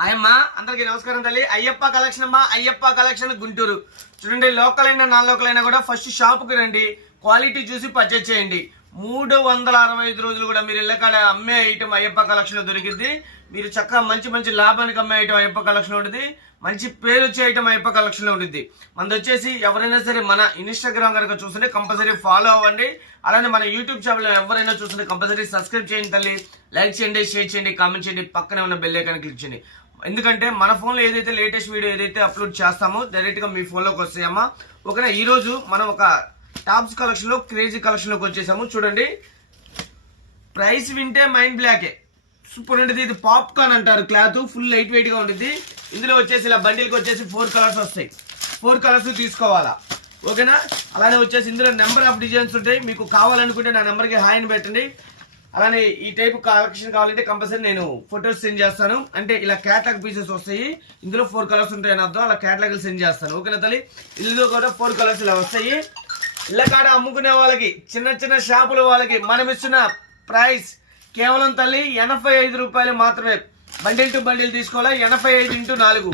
Hi అమ్మా, అందరికి నమస్కారం తల్లి. అయ్యప్ప కలెక్షన్ అమ్మా, అయ్యప్ప కలెక్షన్ గుంటూరు. చూడండి, లోకల్ అయినా నాన్ లోకల్ అయినా కూడా ఫస్ట్ షాప్కి రండి, క్వాలిటీ చూసి పర్చేజ్ చేయండి. 365 రోజులు కూడా మీరు ఇళ్ళకాడ అమ్మే ఐటమ్ అయ్యప్ప కలెక్షన్ లో దొరికింది. మీరు చక్కగా మంచి మంచి లాభానికి అమ్మే ఐటమ్ అయ్యప్ప కలెక్షన్ ఉంటుంది. మంచి పేరు వచ్చే ఐటమ్ అయ్యప్ప కలెక్షన్ లో ఉంటుంది. మనది వచ్చేసి ఎవరైనా సరే మన ఇన్స్టాగ్రామ్ కనుక చూస్తుంటే కంపల్సరీ ఫాలో అవ్వండి. అలానే మన యూట్యూబ్ ఛానల్ ఎవరైనా చూస్తుంటే కంపల్సరీ సబ్స్క్రైబ్ చేయండి తల్లి. లైక్ చేయండి, షేర్ చేయండి, కామెంట్ చేయండి, పక్కనే ఉన్న బెల్ ఐకాన్ క్లిక్ చేయండి. ఎందుకంటే మన ఫోన్లో ఏదైతే లేటెస్ట్ వీడియో ఏదైతే అప్లోడ్ చేస్తామో డైరెక్ట్ గా మీ ఫోన్లోకి వస్తాయమ్మా. ఓకేనా? ఈ రోజు మనం ఒక టాప్స్ కలెక్షన్ లో క్రేజీ కలెక్షన్ లోకి వచ్చేసాము. చూడండి, ప్రైస్ వింటే మైండ్ బ్లాకే. సూపర్ ఉంటుంది. ఇది పాప్కార్న్ అంటారు. క్లాత్ ఫుల్ లైట్ వెయిట్ గా ఉంటుంది. ఇందులో వచ్చేసి ఇలా బండిల్కి వచ్చేసి 4 కలర్స్ వస్తాయి. 4 కలర్స్ తీసుకోవాలా. ఓకేనా? అలానే వచ్చేసి ఇందులో నెంబర్ ఆఫ్ డిజైన్స్ ఉంటాయి. మీకు కావాలనుకుంటే నా నెంబర్కి హాయ్ అని పెట్టండి. అలానే ఈ టైప్ కలెక్షన్ కావాలంటే కంపల్సరీ నేను ఫొటోస్ సెండ్ చేస్తాను. అంటే ఇలా క్యాటలాగ్ పీసెస్ వస్తాయి. ఇందులో 4 కలర్స్ ఉంటాయని అర్థం. అలా క్యాటలాగ్ సెండ్ చేస్తాను. ఓకేనా తల్లి? ఇందులో కూడా 4 కలర్స్ ఇలా వస్తాయి. ఇళ్ళ కాడ అమ్ముకునే వాళ్ళకి, చిన్న చిన్న షాపుల వాళ్ళకి మనం ఇస్తున్న ప్రైస్ కేవలం తల్లి 85 రూపాయలు మాత్రమే. బండిల్ టు బండిల్ తీసుకోవాలా. 85 × 4.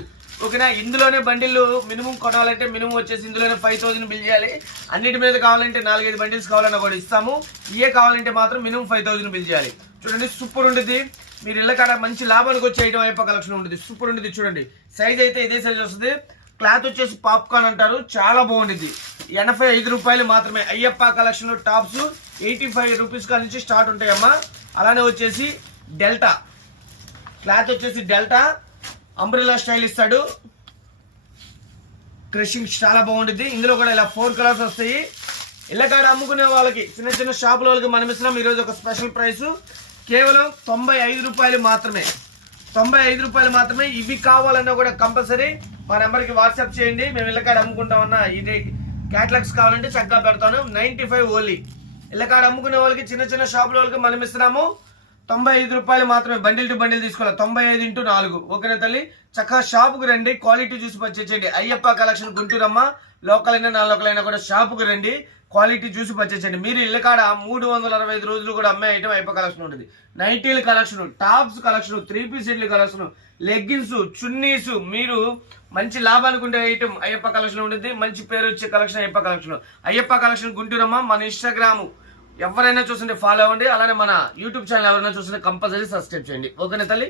ఓకేనా? ఇందులోనే బండిల్ మినిమం కొనాలంటే మినిమం వచ్చేసి ఇందులోనే 5000 బిల్ చేయాలి. అన్నిటి మీద కావాలంటే 4-5 బండిల్స్ కావాలన్నా కూడా ఇస్తాము. ఇయే కావాలంటే మాత్రం మినిమం 5000 బిల్ చేయాలి. చూడండి, సూపర్ ఉంటుంది. మీరు ఇళ్ళ కాడ మంచి లాభానికి వచ్చే ఐటమ్ అయ్యప్ప కలెక్షన్ ఉంటుంది. సూపర్ ఉంటుంది. చూడండి, సైజ్ అయితే ఇదే సైజ్ వస్తుంది. క్లాత్ వచ్చేసి పాప్కార్న్ అంటారు. చాలా బాగుంటుంది. 85 రూపాయలు మాత్రమే. అయ్యప్ప కలెక్షన్ లో టాప్స్ 85 రూపీస్ కా నుంచి స్టార్ట్ ఉంటాయమ్మా. అలానే వచ్చేసి డెల్టా క్లాత్ వచ్చేసి డెల్టా అంబ్రెల్లా స్టైల్ ఇస్తాడు. క్రషింగ్ చాలా బాగుంటుంది. ఇందులో కూడా ఇలా 4 కలర్స్ వస్తాయి. ఇళ్ళకాడ అమ్ముకునే వాళ్ళకి, చిన్న చిన్న షాపుల వాళ్ళకి మనం ఇస్తున్నాం ఈరోజు ఒక స్పెషల్ ప్రైస్ కేవలం 95 రూపాయలు మాత్రమే. 95 రూపాయలు మాత్రమే. ఇవి కావాలన్నా కూడా కంపల్సరీ మా నెంబర్కి వాట్సాప్ చేయండి. మేము ఇళ్ళకాడ అమ్ముకుంటామన్నా ఇది క్యాటలాగ్స్ కావాలంటే చక్కగా పెడతాను. 95 ఓన్లీ. ఇళ్ళకాడ అమ్ముకునే వాళ్ళకి, చిన్న చిన్న షాపుల వాళ్ళకి మనం ఇస్తున్నాము 95 రూపాయలు మాత్రమే. బండిల్ టు బండిల్ తీసుకోవాలి. 95 × 4. ఓకేనా తల్లి? చక్కగా షాపుకు రండి, క్వాలిటీ చూసి పర్చేజ్ చేయండి. అయ్యప్ప కలెక్షన్ గుంటూరమ్మ. లోకల్ అయినా నాన్ లోకల్ అయినా కూడా షాపుకు రండి, క్వాలిటీ చూసి పర్చేజ్ చేయండి. మీరు ఇళ్ళకాడ 365 రోజులు కూడా అమ్మే ఐటమ్ అయ్యప్ప కలెక్షన్ ఉంటుంది. నైటీల కలెక్షన్, టాప్స్ కలెక్షన్, 3 పీస్ సెట్ల కలెక్షన్, లెగ్గిన్స్, చున్నీస్, మీరు మంచి లాభానికి ఉండే ఐటమ్ అయ్యప్ప కలెక్షన్ ఉంటుంది. మంచి పేరు వచ్చే collection Ayyappa collection. Ayyappa collection Gunturamma. మన ఇన్స్టాగ్రామ్ ఎవరైనా చూస్తుంటే ఫాలో అవ్వండి. అలానే మన యూట్యూబ్ ఛానల్ ఎవరైనా చూస్తుంటే కంపల్సరీ సబ్స్క్రైబ్ చేయండి. ఓకేనా తల్లి?